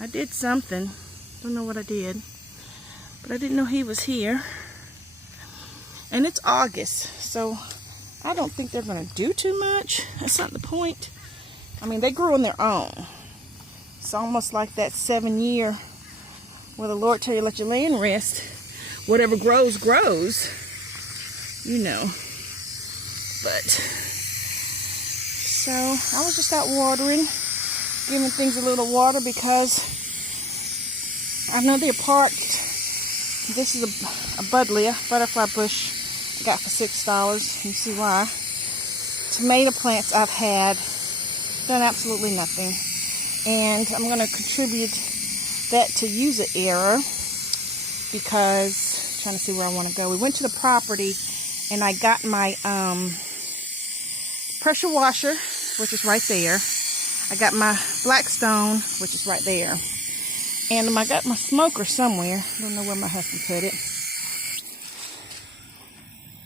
I did something. Don't know what I did. But I didn't know he was here. And it's August, so I don't think they're going to do too much. That's not the point. I mean, they grew on their own. It's almost like that 7-year where the Lord tell you let your land rest. Whatever grows, grows. You know. But, so I was just out watering, giving things a little water because I know they're parked. This is a buddleia, butterfly bush I got for $6. You see why. Tomato plants I've had, done absolutely nothing. And I'm going to contribute that to user error because, trying to see where I want to go. We went to the property and I got my pressure washer, which is right there. I got my Blackstone, which is right there. And I got my smoker somewhere. I don't know where my husband put it.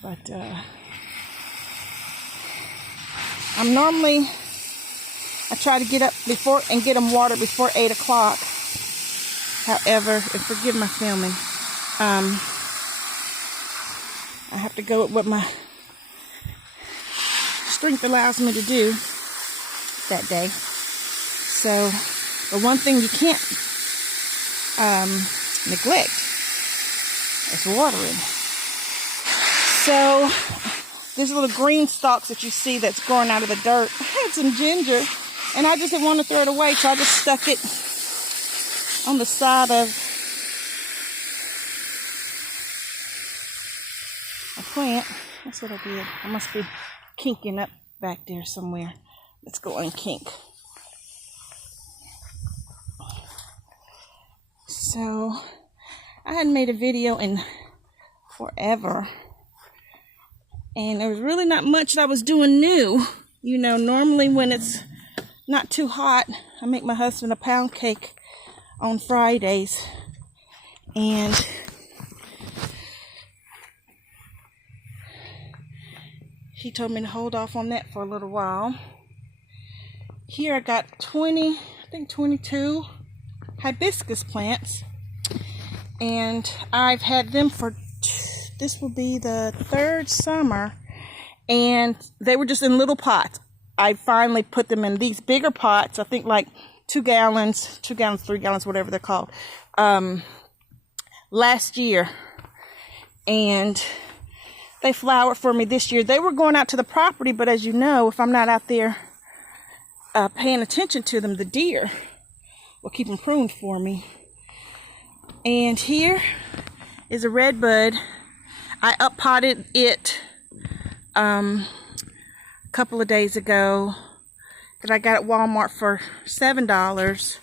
But I try to get up before and get them watered before 8 o'clock. However, and forgive my filming, I have to go with what my strength allows me to do that day. So, the one thing you can't neglect is watering. So, these little green stalks that you see that's growing out of the dirt, I had some ginger, and I just didn't want to throw it away, so I just stuck it on the side of a plant. That's what I did. I must be kinking up back there somewhere. Let's go and kink. So, I hadn't made a video in forever. And there was really not much that I was doing new. You know, normally when it's not too hot, I make my husband a pound cake on Fridays. And he told me to hold off on that for a little while. Here I got 22 hibiscus plants. And I've had them for this will be the 3rd summer, and they were just in little pots. I finally put them in these bigger pots, I think like 2 gallons, 3 gallons, whatever they're called, last year. And they flowered for me this year. They were going out to the property, but as you know, if I'm not out there paying attention to them, the deer will keep them pruned for me. And here is a red bud. I up-potted it a couple of days ago that I got at Walmart for $7.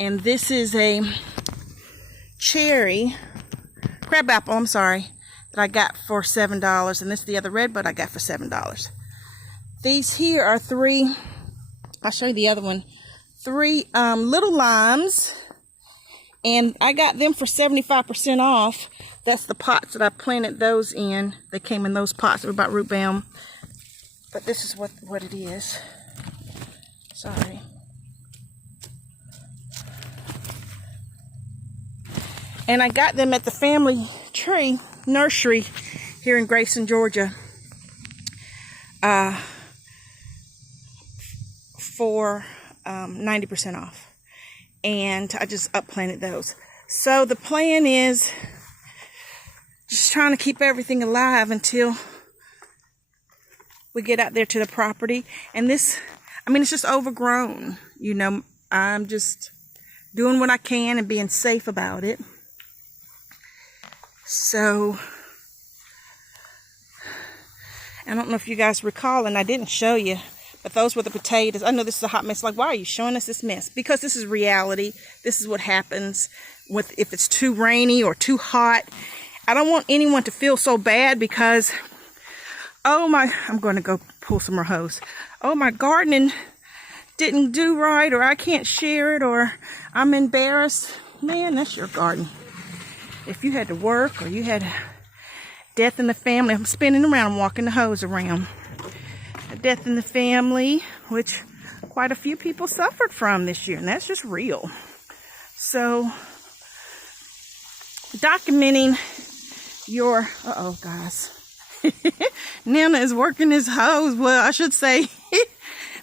And this is a crabapple, that I got for $7. And this is the other red bud I got for $7. These here are 3, I'll show you the other one, 3 little limes. And I got them for 75% off. That's the pots that I planted those in. They came in those pots. They were about root bound. But this is what it is. Sorry. And I got them at the family tree nursery here in Grayson, Georgia. For 90% off. And I just up-planted those. So the plan is just trying to keep everything alive until we get out there to the property. And this, I mean, it's just overgrown. You know, I'm just doing what I can and being safe about it. So, I don't know if you guys recall, and I didn't show you, but those were the potatoes. I know this is a hot mess. Like, why are you showing us this mess? Because this is reality. This is what happens if it's too rainy or too hot. I don't want anyone to feel so bad because, I'm going to go pull some more hose. Oh, my gardening didn't do right, or I can't share it, or I'm embarrassed. Man, that's your garden. If you had to work or you had death in the family, I'm spinning around, I'm walking the hose around. A death in the family, which quite a few people suffered from this year, and that's just real. So, documenting your, guys. Nana is working his hose. Well, I should say,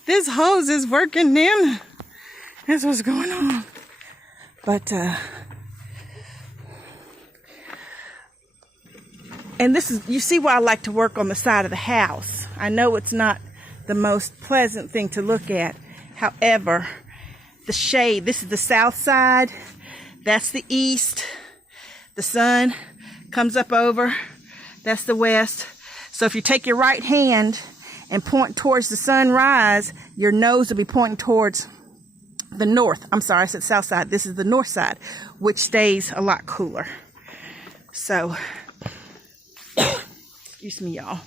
this hose is working Nana. That's what's going on. But, and this is, you see why I like to work on the side of the house. I know it's not the most pleasant thing to look at. However, the shade, this is the south side. That's the east. The sun comes up over. That's the west. So if you take your right hand and point towards the sunrise, your nose will be pointing towards the north. I'm sorry, I said south side. This is the north side, which stays a lot cooler. So, excuse me, y'all.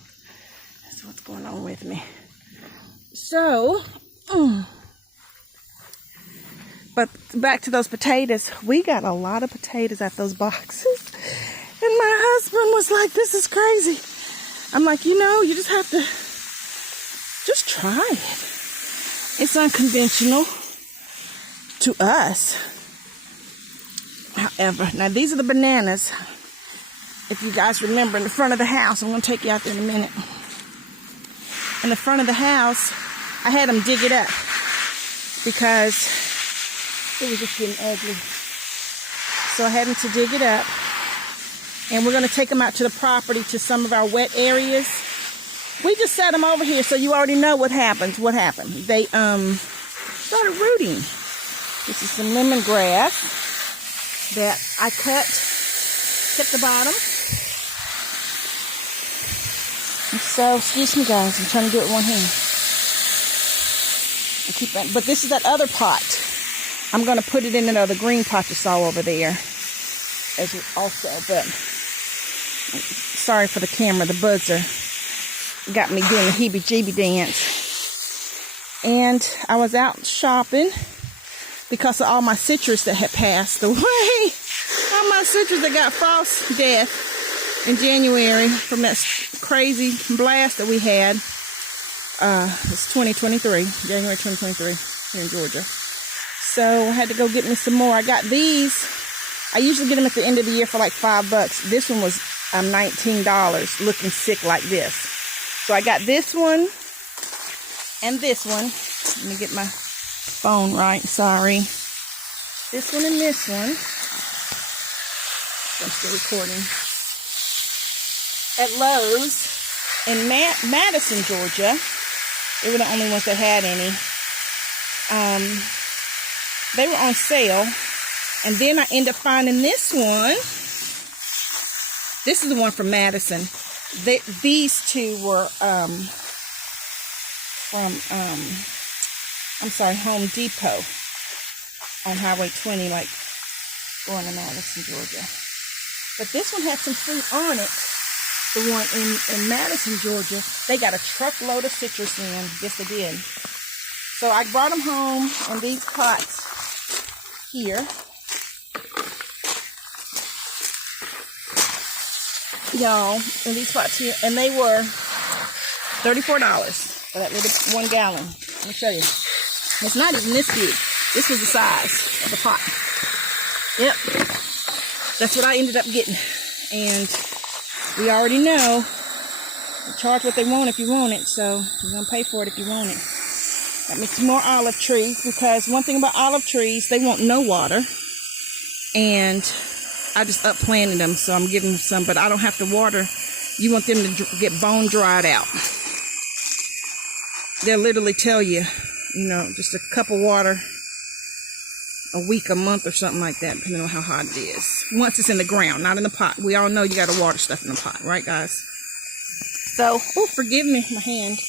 That's what's going on with me. So, but back to those potatoes. We got a lot of potatoes at those boxes. And my husband was like, this is crazy. I'm like, you know, you just have to just try it. It's unconventional to us. However, now these are the bananas. If you guys remember, in the front of the house, I'm going to take you out there in a minute. In the front of the house, I had them dig it up because it was just getting ugly. So I had them to dig it up. And we're going to take them out to the property to some of our wet areas. We just set them over here, so you already know what happens. What happened? They started rooting. This is some lemongrass that I kept the bottom. And so, excuse me guys, I'm trying to do it with one hand. And keep that, but this is that other pot. I'm going to put it in another green pot you saw over there as also, but sorry for the camera, the bugs got me doing the heebie-jeebie dance. And I was out shopping because of all my citrus that had passed away. All my citrus that got false death in January from that crazy blast that we had. It's 2023, January 2023 here in Georgia. So I had to go get me some more. I got these. I usually get them at the end of the year for like $5. This one was $19, looking sick like this. So I got this one and this one. Let me get my phone right, sorry. This one and this one. I'm still recording. At Lowe's in Madison, Georgia. They were the only ones that had any. They were on sale. And then I ended up finding this one. This is the one from Madison. These two were from, Home Depot on Highway 20, like going to Madison, Georgia. But this one had some fruit on it. The one in Madison, Georgia, they got a truckload of citrus in. Yes, they did. So I brought them home in these pots here. Y'all, in these pots here, and they were $34 for that little 1 gallon. Let me show you. It's not even this big. This was the size of the pot. Yep. That's what I ended up getting. And we already know they charge what they want if you want it, so you're going to pay for it if you want it. Got me some more olive trees, because one thing about olive trees, they want no water. And I just up-planted them, so I'm giving them some, but I don't have to water. You want them to get bone dried out. They'll literally tell you, you know, just a cup of water a week, a month, or something like that, depending on how hot it is. Once it's in the ground, not in the pot. We all know you got to water stuff in the pot, right, guys? So, oh, forgive me, my hand.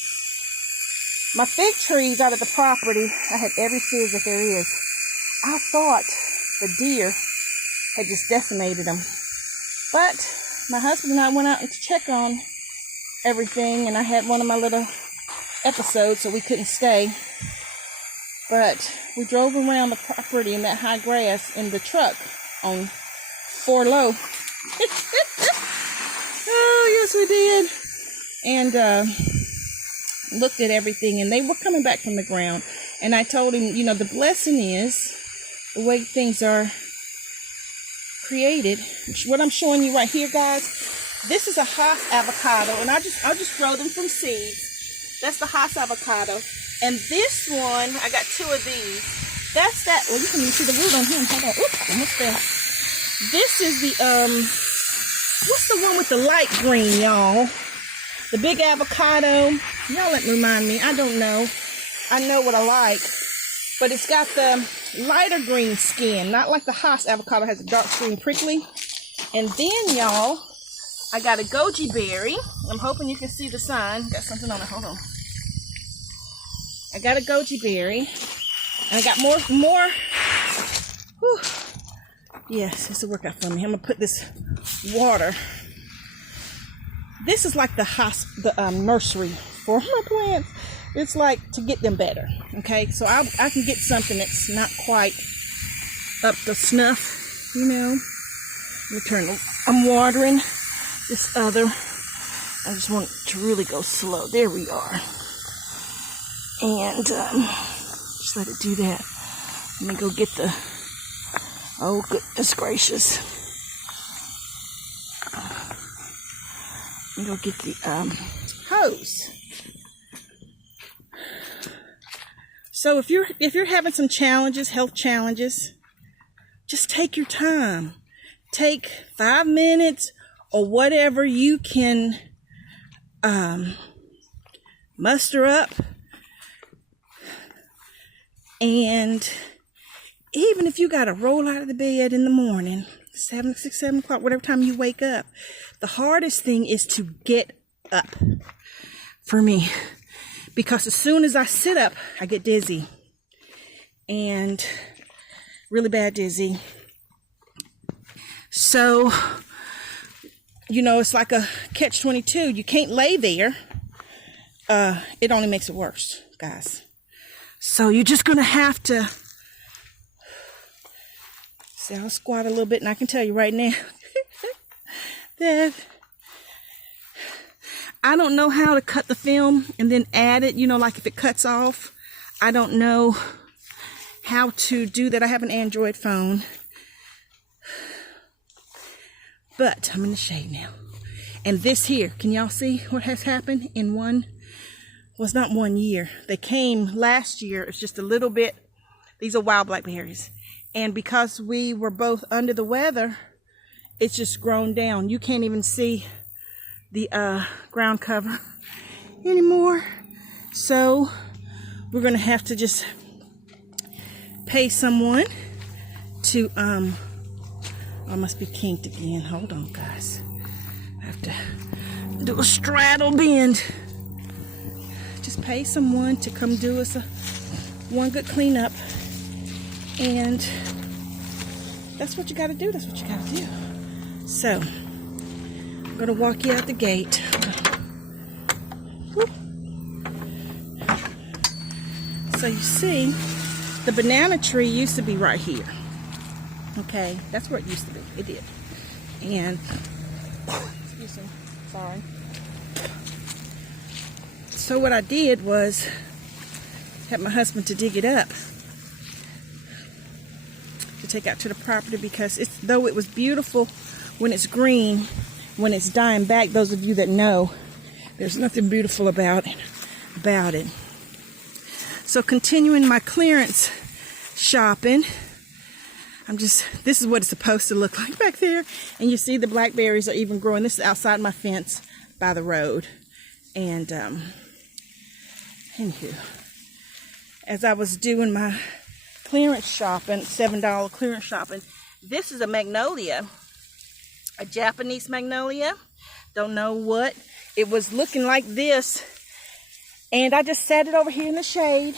My fig trees out of the property, I had every fig that there is. I thought the deer had just decimated them. But my husband and I went out to check on everything, and I had one of my little episodes, so we couldn't stay. But we drove around the property in that high grass in the truck on 4 low. Oh, yes, we did. And looked at everything, and they were coming back from the ground. And I told him, you know, the blessing is the way things are created. What I'm showing you right here, guys, this is a Hass avocado, and I'll just grow them from seeds. That's the Hass avocado. And this one, I got 2 of these. That's that. Well, you can even see the root on him. Hold on. Oops, almost fell. This is the what's the one with the light green, y'all? The big avocado. Y'all let me remind me. I don't know. I know what I like, but it's got the lighter green skin, not like the Hass avocado has a dark green prickly. And then, y'all, I got a goji berry. I'm hoping you can see the sign. Got something on it. Hold on. I got a goji berry, and I got more. Whew. Yes, this will work out for me. I'm gonna put this water. This is like the nursery for my plants. It's like to get them better. Okay, so I can get something that's not quite up to snuff, you know. I'm watering this other. I just want it to really go slow. There we are. And just let it do that. Let me go get the, oh goodness gracious. Let me go get the hose. So if you're having some challenges, health challenges, just take your time. Take 5 minutes or whatever you can muster up. And even if you got to roll out of the bed in the morning, 6, 7 o'clock, whatever time you wake up, the hardest thing is to get up for me. Because as soon as I sit up, I get dizzy. And really bad dizzy. So, you know, it's like a catch-22. You can't lay there. It only makes it worse, guys. So you're just going to have to, see, I'll squat a little bit, and I can tell you right now that I don't know how to cut the film and then add it, you know, like if it cuts off. I don't know how to do that. I have an Android phone. But I'm in the shade now. And this here, can y'all see what has happened in one? Well, it's not 1 year. They came last year. It's just a little bit. These are wild blackberries. And because we were both under the weather, it's just grown down. You can't even see the ground cover anymore. So we're going to have to just pay someone to, oh, it must be kinked again. Hold on, guys. I have to do a straddle bend. Just pay someone to come do us one good cleanup. And that's what you got to do. That's what you got to do. So, I'm going to walk you out the gate. Woo. So you see, the banana tree used to be right here. Okay, that's where it used to be. It did. And, excuse me, sorry. So what I did was had my husband to dig it up to take out to the property, because it's, though it was beautiful when it's green, when it's dying back, those of you that know, there's nothing beautiful about it. So continuing my clearance shopping, this is what it's supposed to look like back there. And you see the blackberries are even growing. This is outside my fence by the road. And anywho, as I was doing my clearance shopping, $7 clearance shopping, this is a magnolia, a Japanese magnolia. Don't know what. It was looking like this. And I just set it over here in the shade,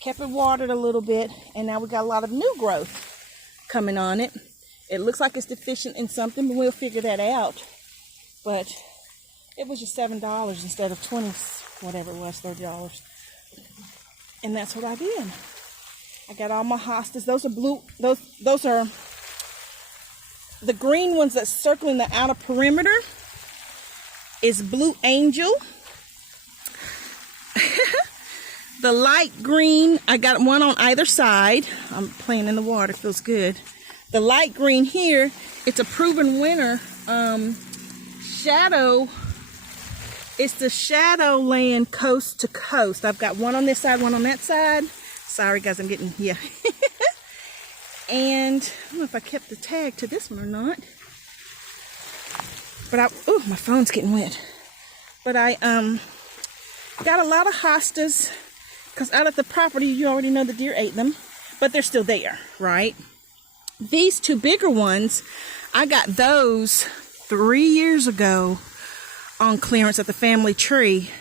kept it watered a little bit, and now we got a lot of new growth coming on it. It looks like it's deficient in something, but we'll figure that out. But it was just $7 instead of 20, whatever it was, $30. And that's what I did. I got all my hostas. Those are blue. Those are the green ones that's circling the outer perimeter. Is Blue Angel. The light green, I got one on either side. I'm playing in the water, feels good. The light green here, it's a proven winner. Shadow, it's the Shadowland Coast to Coast. I've got one on this side, one on that side. Sorry guys, I'm getting, yeah. And I don't know if I kept the tag to this one or not. But oh, my phone's getting wet. But I got a lot of hostas. Because out at the property, you already know the deer ate them, but they're still there, right? These two bigger ones, I got those 3 years ago on clearance at the family tree.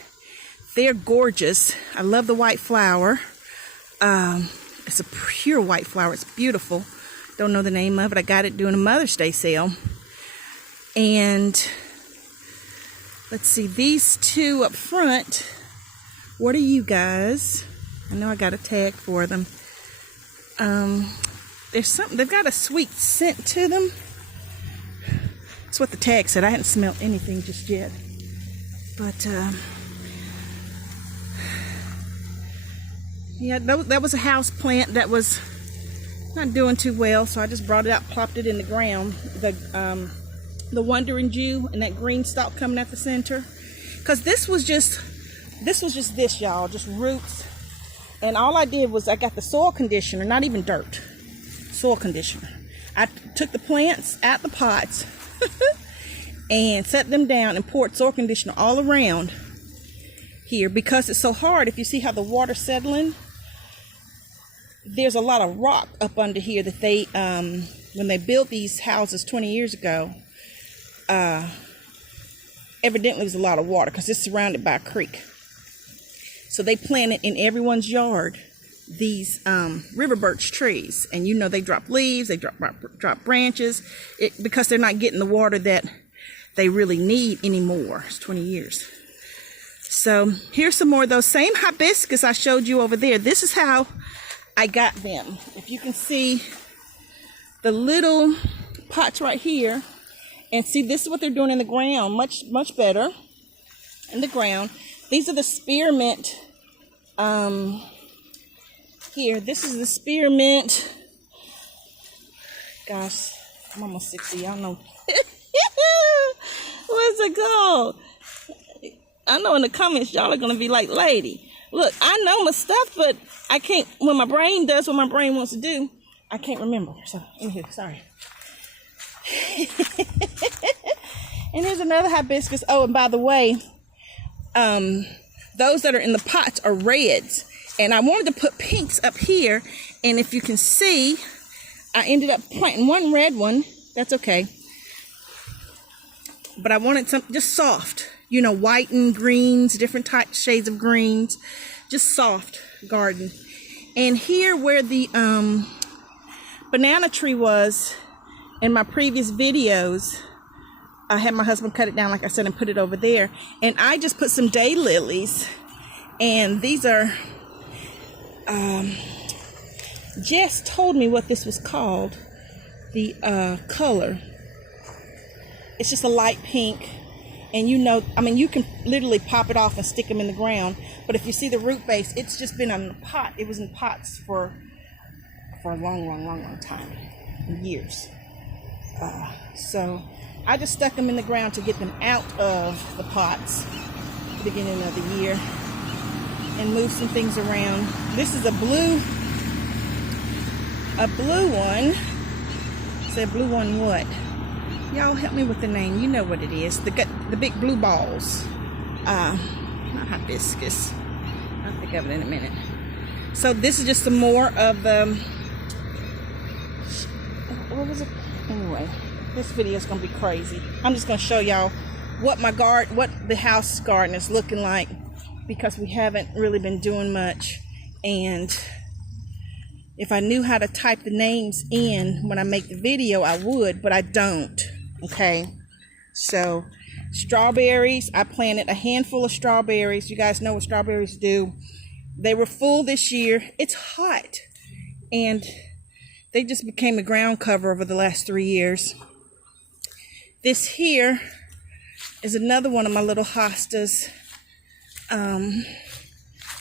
They're gorgeous. I love the white flower. It's a pure white flower. It's beautiful. Don't know the name of it. I got it doing a Mother's Day sale. And let's see, these two up front. What are you guys? I know I got a tag for them. There's something, they've got a sweet scent to them. That's what the tag said. I hadn't smelled anything just yet. But, yeah, that was a house plant that was not doing too well. So I just brought it out, plopped it in the ground. The Wandering Jew and that green stalk coming at the center. Because this was just y'all, just roots. And all I did was I got the soil conditioner, not even dirt, soil conditioner. I took the plants out the pots and set them down and poured soil conditioner all around here because it's so hard. If you see how the water's settling, there's a lot of rock up under here that they, when they built these houses 20 years ago, evidently there's a lot of water because it's surrounded by a creek. So they planted in everyone's yard these river birch trees, and you know they drop leaves, they drop branches, because they're not getting the water that they really need anymore. It's 20 years. So here's some more of those same hibiscus I showed you over there. This is how I got them. If you can see the little pots right here, and see, this is what they're doing in the ground, much better in the ground. These are the spearmint. Here, this is the spearmint. Gosh, I'm almost 60. I don't know. What's it called? I know in the comments y'all are gonna be like, lady, look, I know my stuff, but I can't. When my brain does what my brain wants to do, I can't remember. So, anywho, sorry. And here's another hibiscus. Oh, and by the way, those that are in the pots are reds, and I wanted to put pinks up here, and if you can see, I ended up planting one red one. That's okay, but I wanted some just soft, you know, white and greens, different types, shades of greens, just soft garden. And here where the banana tree was in my previous videos, I had my husband cut it down, like I said, and put it over there. And I just put some daylilies. And these are, Jess told me what this was called. The color. It's just a light pink. And you know, I mean, you can literally pop it off and stick them in the ground. But if you see the root base, it's just been on the pot. It was in pots for a long time. Years. So I just stuck them in the ground to get them out of the pots at the beginning of the year and move some things around. This is a blue one. Say blue one what? Y'all help me with the name. You know what it is. The big blue balls. Not hibiscus. I'll think of it in a minute. So this is just some more of what was it? Anyway, this video is gonna be crazy. I'm just gonna show y'all what the house garden is looking like, because we haven't really been doing much. And if I knew how to type the names in when I make the video, I would, but I don't. Okay, so strawberries, I planted a handful of strawberries. You guys know what strawberries do. They were full this year. It's hot, and they just became a ground cover over the last 3 years. This here is another one of my little hostas.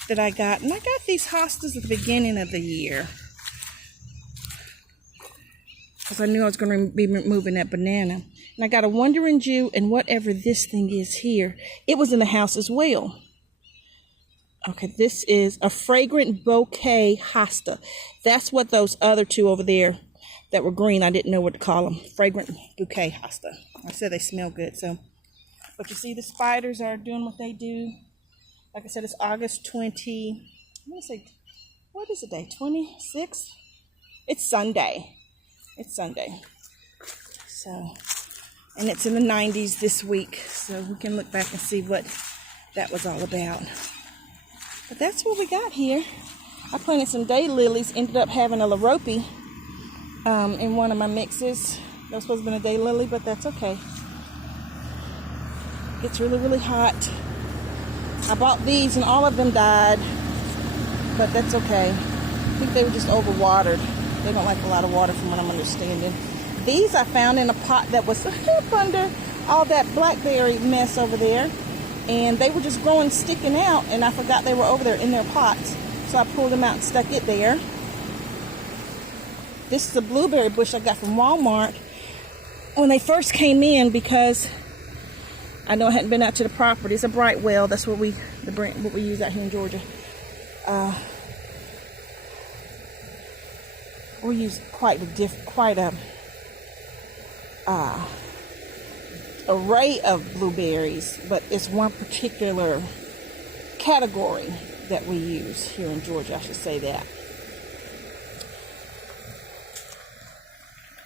that I got. And I got these hostas at the beginning of the year, because I knew I was going to be moving that banana. And I got a Wandering Jew and whatever this thing is here. It was in the house as well. Okay, this is a fragrant bouquet hosta. That's what those other two over there that were green, I didn't know what to call them. Fragrant bouquet hosta. I said they smell good. So, but you see the spiders are doing what they do. Like I said, it's August 20. I'm going to say, what is the day? 26th? It's Sunday. It's Sunday. So, and it's in the 90s this week. So we can look back and see what that was all about. But that's what we got here. I planted some daylilies. Ended up having a Larope in one of my mixes. That was supposed to be a daylily, but that's okay. It's really, really hot. I bought these and all of them died, but that's okay. I think they were just overwatered. They don't like a lot of water from what I'm understanding. These I found in a pot that was up under all that blackberry mess over there. And they were just growing, sticking out, and I forgot they were over there in their pots. So I pulled them out and stuck it there. This is a blueberry bush I got from Walmart when they first came in, because I know I hadn't been out to the property. It's a bright well. That's what we use out here in Georgia. We use quite a array of blueberries, but it's one particular category that we use here in Georgia. I should say that.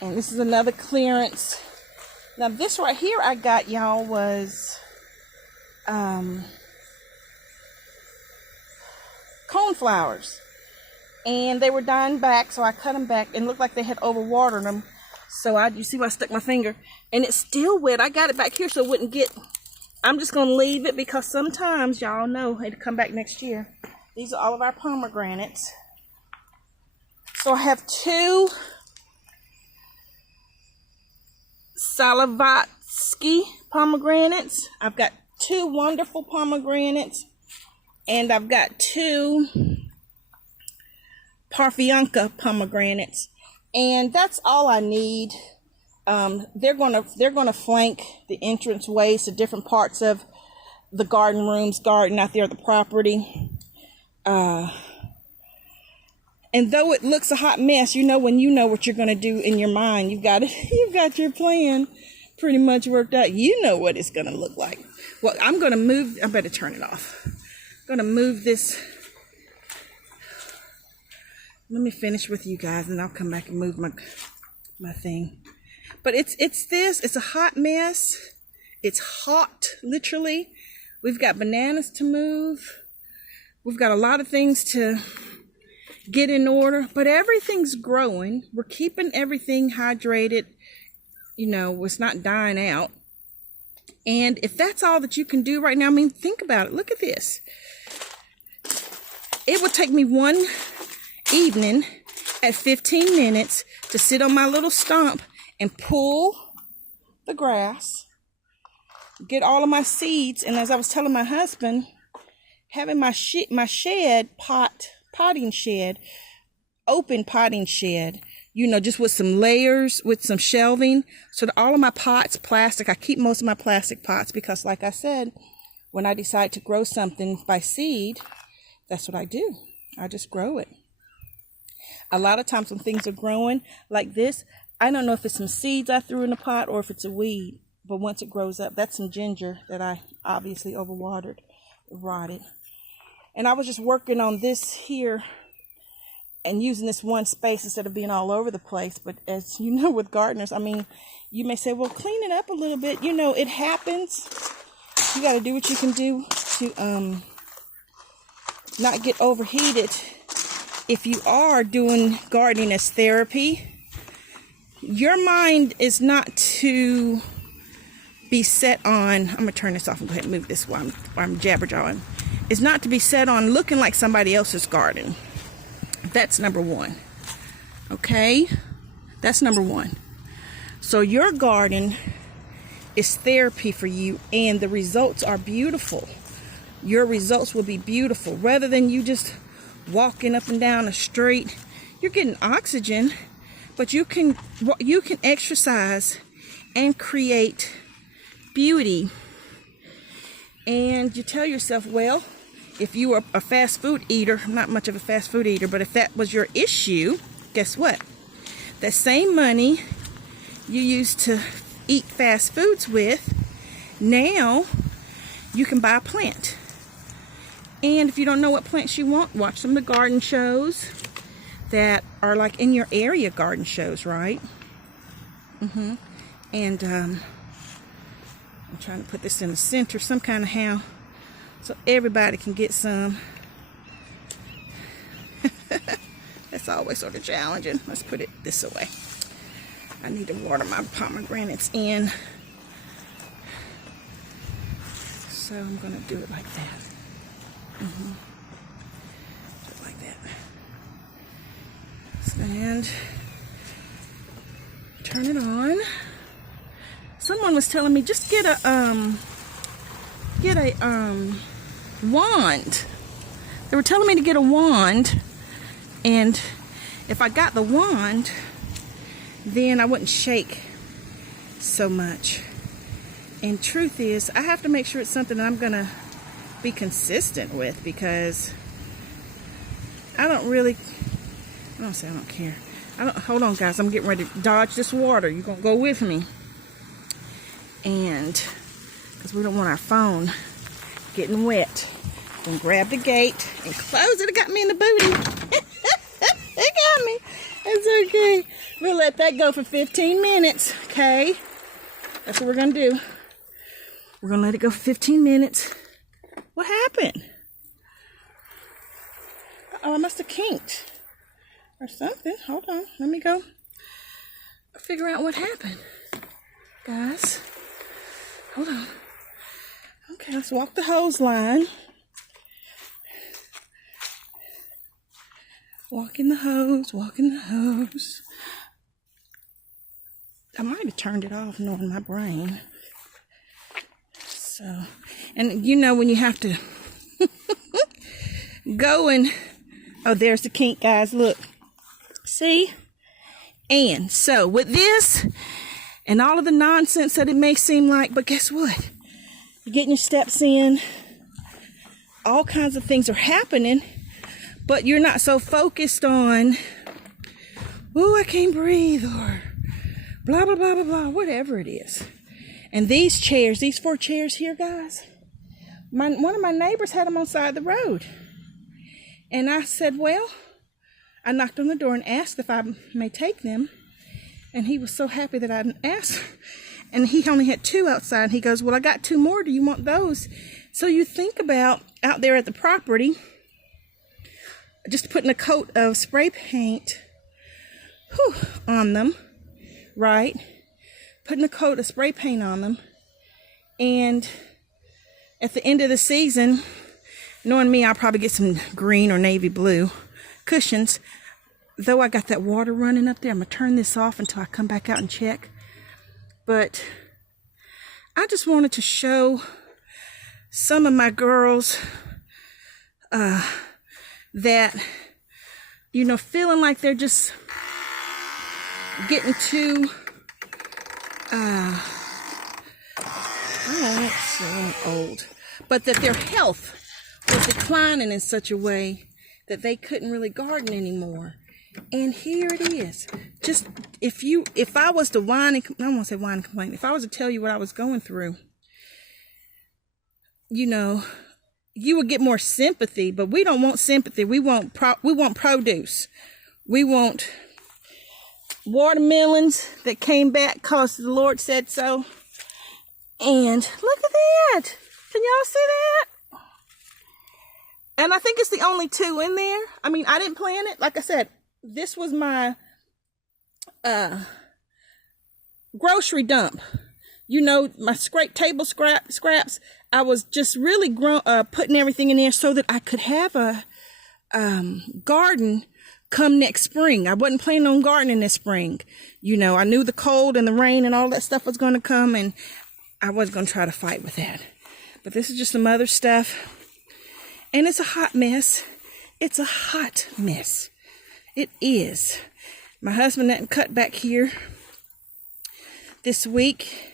And this is another clearance. Now this right here I got, y'all, was coneflowers, and they were dying back, so I cut them back and looked like they had overwatered them. So you see where I stuck my finger, and it's still wet. I got it back here so it wouldn't get, I'm just gonna leave it because sometimes y'all know it'll come back next year. These are all of our pomegranates. So I have two Salavatsky pomegranates. I've got two wonderful pomegranates, and I've got two Parfianca pomegranates, and that's all I need. They're gonna flank the entrance ways to different parts of the garden out there at the property. And though it looks a hot mess, you know, when you know what you're going to do in your mind, you've got your plan pretty much worked out. You know what it's going to look like. Well, I'm going to move. I better turn it off. I'm going to move this. Let me finish with you guys, and I'll come back and move my thing. But it's a hot mess. It's hot, literally. We've got bananas to move. We've got a lot of things to get in order, but everything's growing. We're keeping everything hydrated. You know, it's not dying out. And if that's all that you can do right now, I mean, think about it. Look at this. It would take me one evening at 15 minutes to sit on my little stump and pull the grass, get all of my seeds, and as I was telling my husband, having my potting shed, open potting shed, you know, just with some layers, with some shelving, so that all of my pots, plastic, I keep most of my plastic pots because, like I said, when I decide to grow something by seed, that's what I do. I just grow it. A lot of times when things are growing like this, I don't know if it's some seeds I threw in the pot or if it's a weed, but once it grows up, that's some ginger that I obviously overwatered, rotted. And I was just working on this here and using this one space instead of being all over the place. But as you know, with gardeners, I mean, you may say, well, clean it up a little bit. You know, it happens. You got to do what you can do to not get overheated. If you are doing gardening as therapy, your mind is not to be set on, I'm going to turn this off and go ahead and move this while I'm jabber-jawing. It's not to be set on looking like somebody else's garden. That's number one. Okay? That's number one. So your garden is therapy for you, and the results are beautiful. your results will be beautiful. Rather than you just walking up and down a street, you're getting oxygen, but you can exercise and create beauty. And you tell yourself, well, if you were a fast food eater, I'm not much of a fast food eater, but if that was your issue, guess what? That same money you used to eat fast foods with, now you can buy a plant. And if you don't know what plants you want, watch some of the garden shows that are like in your area garden shows, right? And I'm trying to put this in the center some kind of how so everybody can get some. That's always sort of challenging. Let's put it this way. I need to water my pomegranates in. So I'm going to do it like that. Do it like that. And turn it on. Someone was telling me just get a wand. They were telling me to get a wand, and if I got the wand, then I wouldn't shake so much. And truth is, I have to make sure it's something that I'm gonna be consistent with, because I don't say I don't care. Hold on, guys, I'm getting ready to dodge this water. You're gonna go with me. And because we don't want our phone getting wet. Then grab the gate and close it. It got me in the booty. It got me. It's okay. We'll let that go for 15 minutes. Okay. That's what we're going to do. We're going to let it go for 15 minutes. What happened? Oh, I must have kinked or something. Hold on. Let me go figure out what happened. Guys. Hold on. Okay, let's walk the hose line. Walking the hose, walking the hose. I might have turned it off knowing my brain. So, and you know when you have to go and, oh, there's the kink, guys, look. See? And so with this and all of the nonsense that it may seem like, but guess what? You're getting your steps in. All kinds of things are happening, but you're not so focused on, oh, I can't breathe, or blah, blah, blah, blah, blah, whatever it is. And these chairs, these 4 chairs here, guys, one of my neighbors had them on the side of the road. And I said, well, I knocked on the door and asked if I may take them. And he was so happy that I asked. And he only had 2 outside. And he goes, well, I got 2 more. Do you want those? So you think about out there at the property, just putting a coat of spray paint on them, right? Putting a coat of spray paint on them. And at the end of the season, knowing me, I'll probably get some green or navy blue cushions. Though I got that water running up there, I'm going to turn this off until I come back out and check. But I just wanted to show some of my girls that, you know, feeling like they're just getting too, so old, but that their health was declining in such a way that they couldn't really garden anymore. And here it is. Just if I was to whine and, I won't say whine and complain, if I was to tell you what I was going through, you know, you would get more sympathy. But we don't want sympathy. We want produce. We want watermelons that came back because the Lord said so. And look at that. Can y'all see that? And I think it's the only 2 in there. I mean, I didn't plant it. Like I said, this was my grocery dump. You know, my table scraps. I was just really putting everything in there so that I could have a garden come next spring. I wasn't planning on gardening this spring. You know, I knew the cold and the rain and all that stuff was going to come, and I was going to try to fight with that. But this is just some other stuff And it's a hot mess. It's a hot mess. It is. My husband didn't cut back here this week.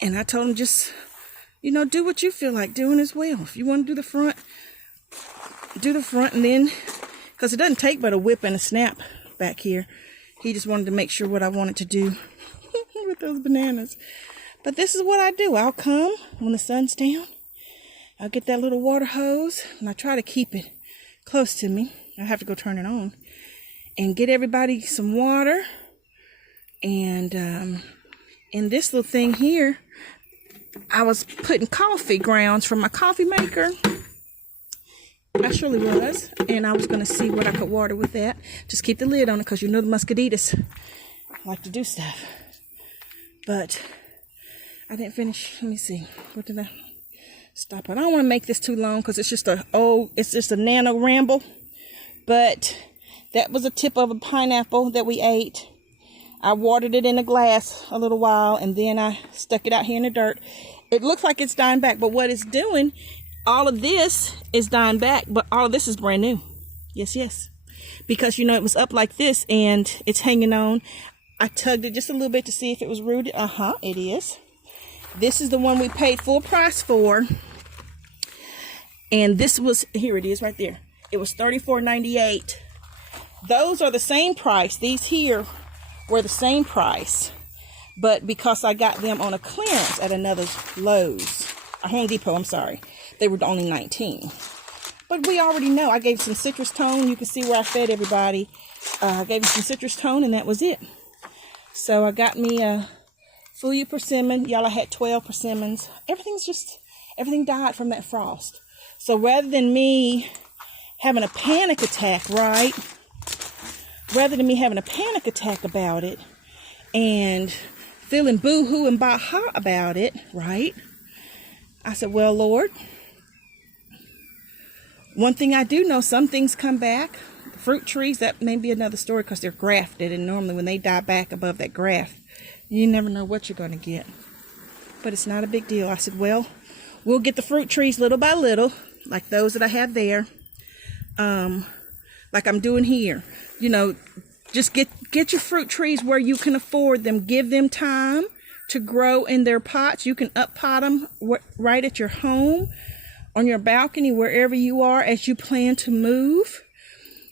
And I told him just, you know, do what you feel like doing as well. If you want to do the front and then, because it doesn't take but a whip and a snap back here. He just wanted to make sure what I wanted to do with those bananas. But this is what I do. I'll come when the sun's down. I'll get that little water hose and I try to keep it close to me. I have to go turn it on and get everybody some water. And in this little thing here, I was putting coffee grounds from my coffee maker. I surely was. And I was going to see what I could water with that. Just keep the lid on it because you know the mosquitoes like to do stuff. But I didn't finish. Let me see. What did I stop? I don't want to make this too long because it's just a nano ramble. But that was a tip of a pineapple that we ate. I watered it in a glass a little while and then I stuck it out here in the dirt. It looks like it's dying back, but what it's doing, all of this is dying back, but all of this is brand new. Yes, yes. Because, you know, it was up like this and it's hanging on. I tugged it just a little bit to see if it was rooted. It is. This is the one we paid full price for. And this was, here it is right there. It was $34.98. Those are the same price. These here were the same price. But because I got them on a clearance at another Lowe's, a Home Depot, I'm sorry, they were only $19. But we already know. I gave some citrus tone. You can see where I fed everybody. I gave them some citrus tone and that was it. So I got me a full persimmon. Y'all, I had 12 persimmons. Everything died from that frost. So rather than me having a panic attack, right? Rather than me having a panic attack about it and feeling boo-hoo and bah-ha about it, right? I said, well, Lord, one thing I do know, some things come back. Fruit trees, that may be another story because they're grafted. And normally when they die back above that graft, you never know what you're going to get. But it's not a big deal. I said, well, we'll get the fruit trees little by little, like those that I have there. Like I'm doing here. You know, just get your fruit trees where you can afford them. Give them time to grow in their pots. You can up pot them right at your home, on your balcony, wherever you are as you plan to move.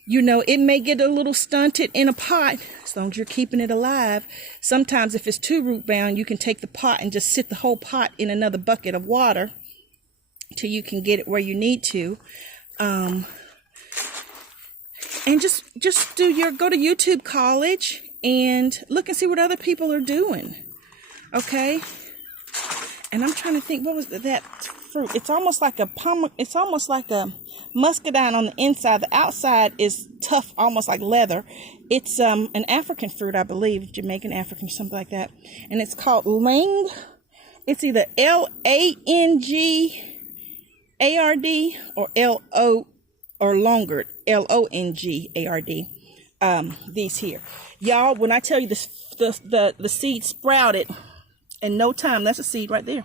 You know, it may get a little stunted in a pot as long as you're keeping it alive. Sometimes if it's too root bound, you can take the pot and just sit the whole pot in another bucket of water till you can get it where you need to. And just go to YouTube College and look and see what other people are doing. Okay? And I'm trying to think, what was that fruit? It's almost like a muscadine on the inside. The outside is tough, almost like leather. It's an African fruit, I believe, Jamaican African, something like that. And it's called Lang. It's either L-A-N-G-A-R-D or L-O or longer, L-O-N-G-A-R-D. These here, y'all. When I tell you the seed sprouted in no time, that's a seed right there.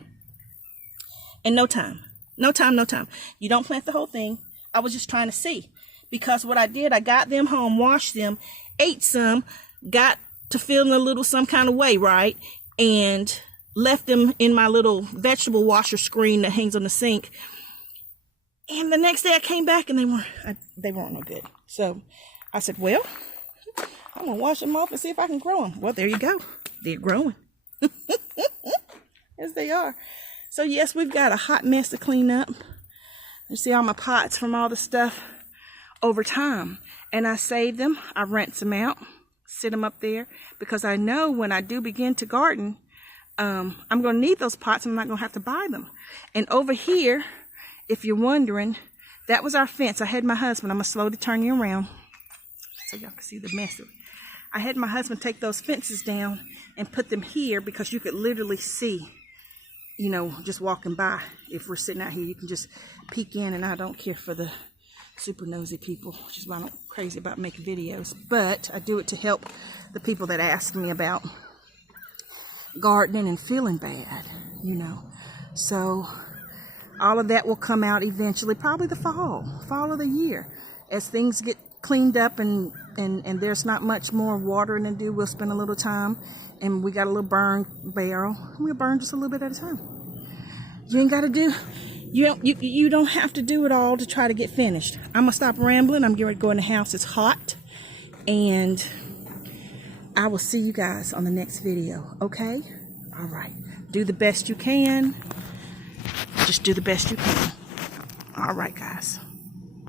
In no time. You don't plant the whole thing. I was just trying to see. Because what I did, I got them home, washed them, ate some, got to feeling a little some kind of way, right? And left them in my little vegetable washer screen that hangs on the sink. And the next day I came back and they weren't no good. So I said, well, I'm going to wash them off and see if I can grow them. Well, there you go. They're growing. Yes, they are. So, yes, we've got a hot mess to clean up. You see all my pots from all the stuff over time. And I save them. I rinse them out, sit them up there. Because I know when I do begin to garden, I'm going to need those pots. I'm not going to have to buy them. And over here, if you're wondering, that was our fence. I had my husband, I'm going to slowly turn you around so y'all can see the mess of it. I had my husband take those fences down and put them here because you could literally see, you know, just walking by. If we're sitting out here, you can just peek in, and I don't care for the super nosy people, which is why I'm crazy about making videos. But I do it to help the people that ask me about gardening and feeling bad, you know. So all of that will come out eventually, probably the fall of the year. As things get cleaned up and there's not much more watering to do, we'll spend a little time, and we got a little burn barrel. We'll burn just a little bit at a time. You ain't got to do, you don't have to do it all to try to get finished. I'm going to stop rambling. I'm getting ready to go in the house. It's hot, and I will see you guys on the next video, okay? All right. Do the best you can. Just do the best you can. All right, guys.